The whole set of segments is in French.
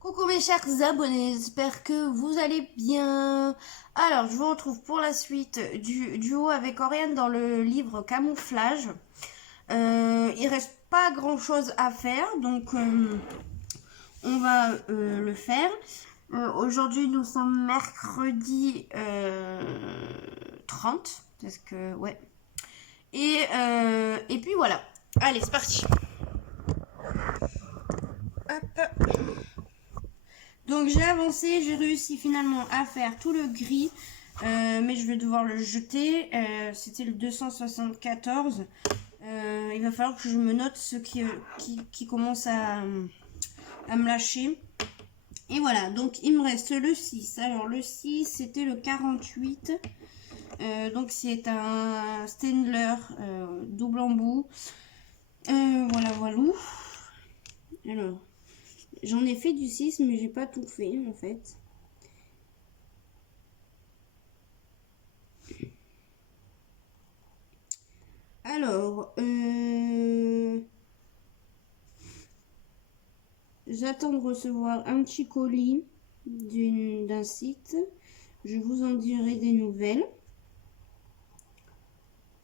Coucou mes chers abonnés, j'espère que vous allez bien. Alors, je vous retrouve pour la suite du duo avec Oriane dans le livre Camouflage. Il reste pas grand chose à faire, donc on va le faire. Aujourd'hui, nous sommes mercredi 30, parce que, ouais. Et puis voilà. Allez, c'est parti. Hop. Donc j'ai avancé, j'ai réussi finalement à faire tout le gris, mais je vais devoir le jeter. C'était le 274. Il va falloir que je me note ce qui commence à me lâcher. Et voilà, donc il me reste le 6. Alors le 6, c'était le 48. Donc c'est un Stendler double embout. Voilà, voilà. Alors, j'en ai fait du 6, mais j'ai pas tout fait en fait. Alors, j'attends de recevoir un petit colis d'un site. Je vous en dirai des nouvelles.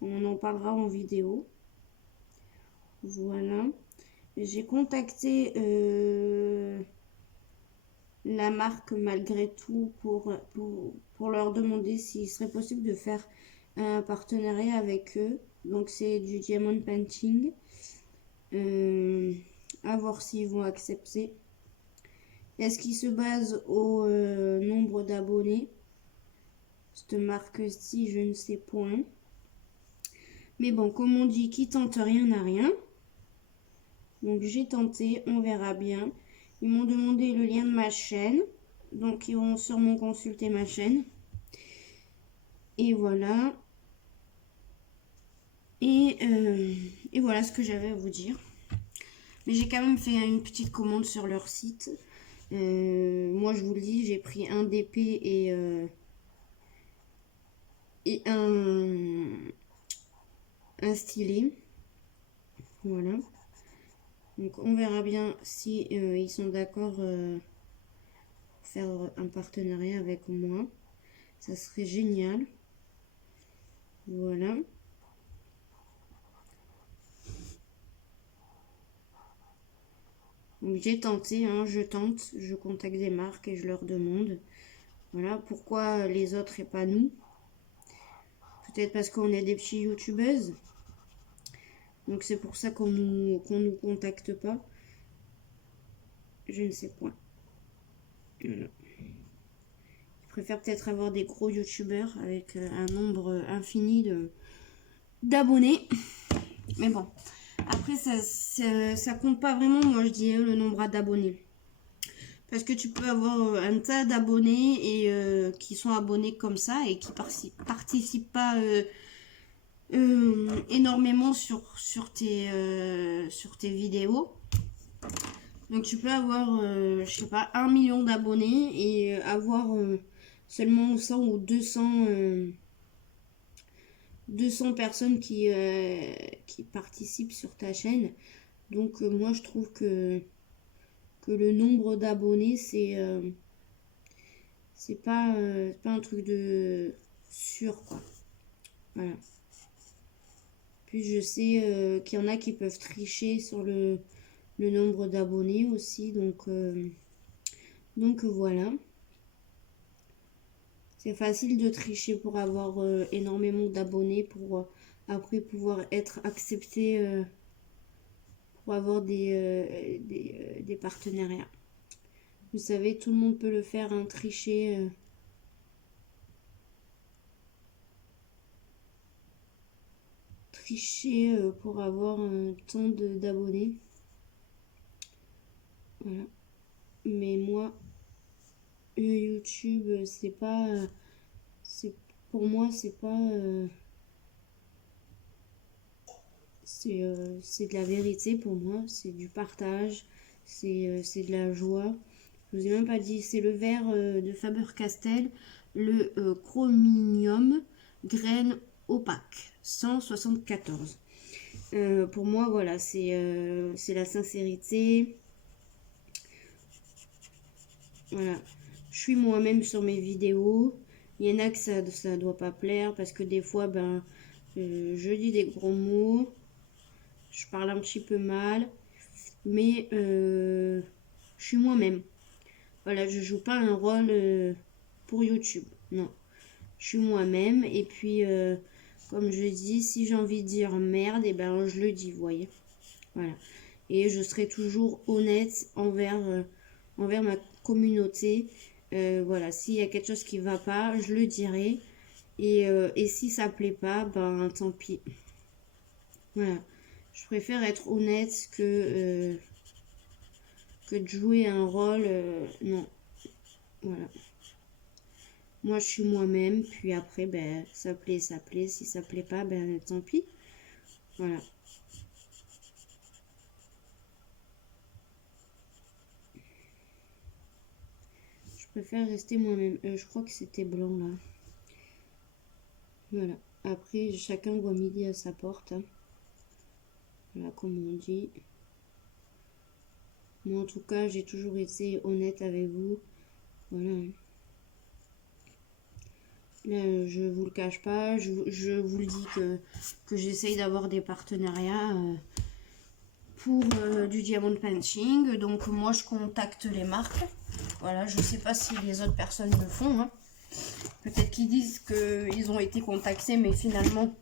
On en parlera en vidéo. Voilà. J'ai contacté la marque malgré tout pour leur demander s'il serait possible de faire un partenariat avec eux. Donc c'est du diamond painting. À voir s'ils vont accepter. Est-ce qu'il se base au nombre d'abonnés? Cette marque-ci, je ne sais point. Mais bon, comme on dit, qui tente rien n'a rien. Donc j'ai tenté, on verra bien. Ils m'ont demandé le lien de ma chaîne. Donc ils vont sûrement consulter ma chaîne. Et voilà. Et voilà ce que j'avais à vous dire. Mais j'ai quand même fait une petite commande sur leur site. Moi je vous le dis, j'ai pris un DP et un stylet. Voilà. Donc on verra bien si ils sont d'accord pour faire un partenariat avec moi. Ça serait génial. Voilà. Donc j'ai tenté, hein, je tente, je contacte des marques et je leur demande. Voilà, pourquoi les autres et pas nous? Peut-être parce qu'on est des petits youtubeuses. Donc c'est pour ça qu'on nous contacte pas. Je ne sais point. Voilà. Je préfère peut-être avoir des gros youtubeurs avec un nombre infini d'abonnés. Mais bon, après ça compte pas vraiment, moi je dis le nombre d'abonnés. Parce que tu peux avoir un tas d'abonnés et qui sont abonnés comme ça et qui participent pas énormément sur tes vidéos. Donc tu peux avoir, je sais pas, 1 million d'abonnés et avoir seulement 100 ou 200 personnes qui participent sur ta chaîne. Donc moi je trouve que le nombre d'abonnés c'est pas un truc de sûr quoi. Voilà. Puis je sais qu'il y en a qui peuvent tricher sur le nombre d'abonnés aussi, donc voilà. C'est facile de tricher pour avoir énormément d'abonnés pour après pouvoir être accepté pour avoir des partenariats. Vous savez, tout le monde peut le faire, hein, tricher. Tricher pour avoir tant d'abonnés. Voilà. Mais moi, YouTube, c'est pas. Pour moi, c'est pas. C'est de la vérité pour moi. C'est du partage. C'est de la joie. Je vous ai même pas dit. C'est le verre de Faber-Castell. Le Chrominium graine opaque. 174. Pour moi, voilà. C'est la sincérité. Voilà. Je suis moi-même sur mes vidéos. Il y en a que ça doit pas plaire parce que des fois, ben, je dis des gros mots. Je parle un petit peu mal. Mais je suis moi-même. Voilà, je joue pas un rôle pour YouTube. Non. Je suis moi-même. Et puis, comme je dis, si j'ai envie de dire merde, et ben je le dis, vous voyez. Voilà. Et je serai toujours honnête envers ma communauté. Voilà, s'il y a quelque chose qui va pas, je le dirai. Et si ça plaît pas, ben tant pis. Voilà. Je préfère être honnête que de jouer un rôle. Non. Voilà. Moi, je suis moi-même. Puis après, ben, ça plaît, ça plaît. Si ça plaît pas, ben tant pis. Voilà. Je préfère rester moi-même. Je crois que c'était blanc là. Voilà. Après, chacun voit midi à sa porte. Hein. Voilà, comme on dit. Moi, en tout cas, j'ai toujours été honnête avec vous. Voilà. Là, je vous le cache pas. Je vous le dis que j'essaye d'avoir des partenariats pour du diamond painting. Donc, moi, je contacte les marques. Voilà, je sais pas si les autres personnes le font. Hein. Peut-être qu'ils disent qu'ils ont été contactés, mais finalement,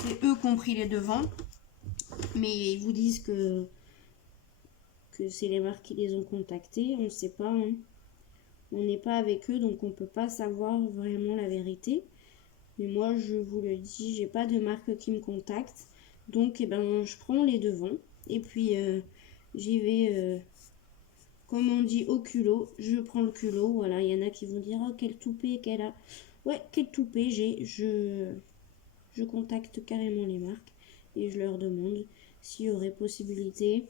c'est eux qui ont pris les devants. Mais ils vous disent que c'est les marques qui les ont contactés. On ne sait pas. Hein. On n'est pas avec eux, donc on ne peut pas savoir vraiment la vérité. Mais moi, je vous le dis, j'ai pas de marque qui me contacte. Donc, eh ben, je prends les devants. Et puis, j'y vais, comme on dit, au culot. Je prends le culot. Voilà, il y en a qui vont dire, oh, quel toupet qu'elle a. Ouais, quel toupet j'ai. Je contacte carrément les marques. Et je leur demande s'il y aurait possibilité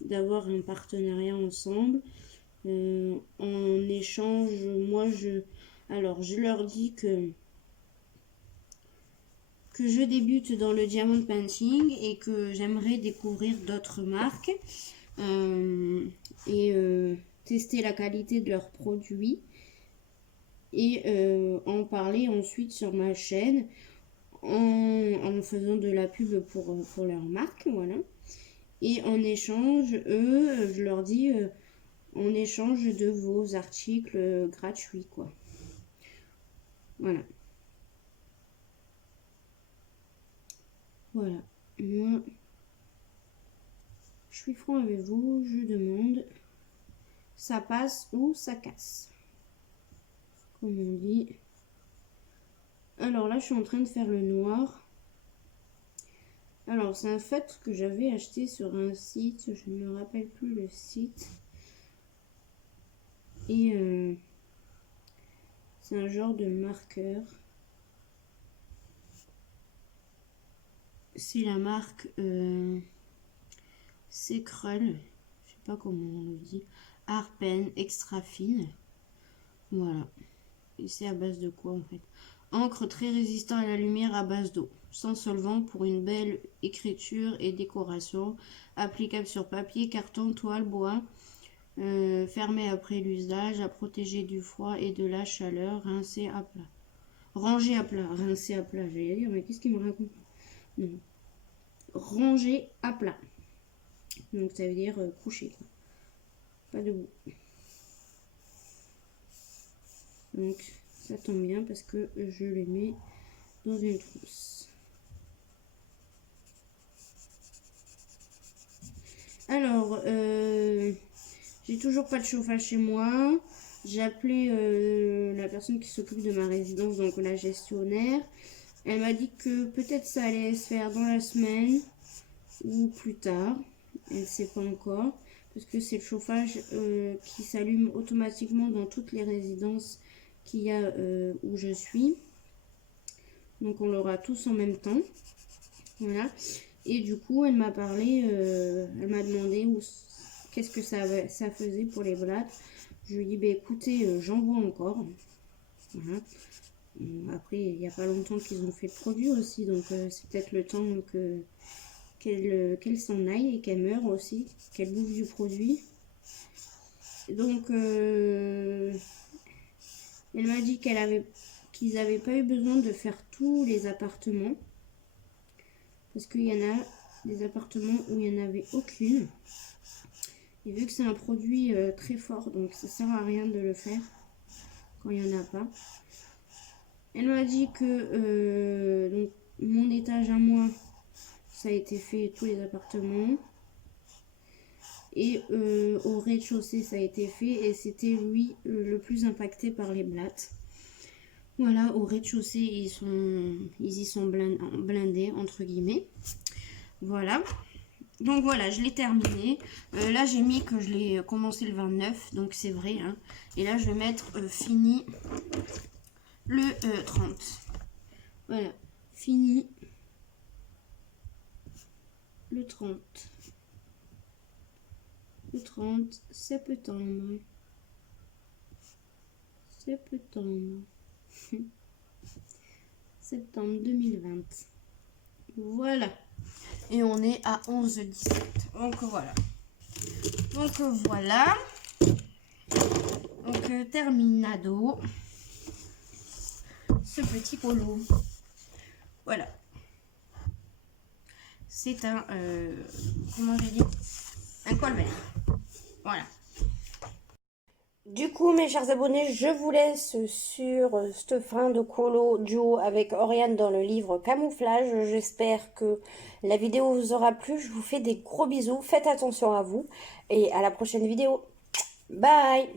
d'avoir un partenariat ensemble. En échange, alors je leur dis que je débute dans le diamond painting et que j'aimerais découvrir d'autres marques et tester la qualité de leurs produits et en parler ensuite sur ma chaîne en faisant de la pub pour leur marque, voilà. Et en échange, eux, je leur dis en échange de vos articles gratuits, quoi. Voilà. Voilà. Moi, je suis franc avec vous, je demande ça passe ou ça casse. Comme on dit. Alors là, je suis en train de faire le noir. Alors, c'est un feutre que j'avais acheté sur un site, je ne me rappelle plus le site. Et c'est un genre de marqueur. C'est la marque c'est Krull, je sais pas comment on le dit, Arpen extra fine. Voilà. Et c'est à base de quoi en fait? Encre très résistant à la lumière à base d'eau, sans solvant pour une belle écriture et décoration, applicable sur papier, carton, toile, bois, fermé après l'usage, à protéger du froid et de la chaleur, rincé à plat. Rangé à plat, rincé à plat, j'allais dire, mais qu'est-ce qu'il me raconte? Non. Rangé à plat. Donc ça veut dire couché, quoi. Pas debout. Donc ça tombe bien parce que je les mets dans une trousse. Alors, j'ai toujours pas de chauffage chez moi. J'ai appelé la personne qui s'occupe de ma résidence, donc la gestionnaire. Elle m'a dit que peut-être ça allait se faire dans la semaine ou plus tard. Elle ne sait pas encore. Parce que c'est le chauffage qui s'allume automatiquement dans toutes les résidences qu'il y a où je suis. Donc on l'aura tous en même temps. Voilà. Et du coup, elle m'a parlé, elle m'a demandé qu'est-ce que ça faisait pour les blattes. Je lui ai dit, bah, écoutez, j'en vois encore. Voilà. Après, il n'y a pas longtemps qu'ils ont fait le produit aussi, donc c'est peut-être le temps qu'elle s'en aille et qu'elle meure aussi, qu'elle bouffe du produit. Donc, elle m'a dit qu'ils n'avaient pas eu besoin de faire tous les appartements. Parce qu'il y en a des appartements où il n'y en avait aucune. Et vu que c'est un produit très fort, donc ça sert à rien de le faire quand il n'y en a pas. Elle m'a dit que donc, mon étage à moi, ça a été fait tous les appartements. Et au rez-de-chaussée, ça a été fait. Et c'était lui le plus impacté par les blattes. Voilà, au rez-de-chaussée, ils y sont blindés, entre guillemets. Voilà. Donc voilà, je l'ai terminé. Là, j'ai mis que je l'ai commencé le 29, donc c'est vrai. Hein. Et là, je vais mettre fini le 30. Voilà, fini le 30. Le 30 septembre. Septembre 2020. Voilà. Et on est à 11-17. Donc voilà. Donc voilà. Donc terminado. Ce petit polo. Voilà. C'est un... comment j'ai dit? Un col vert. Voilà. Du coup, mes chers abonnés, je vous laisse sur cette fin de colo duo avec Oriane dans le livre Camouflage. J'espère que la vidéo vous aura plu. Je vous fais des gros bisous. Faites attention à vous et à la prochaine vidéo. Bye!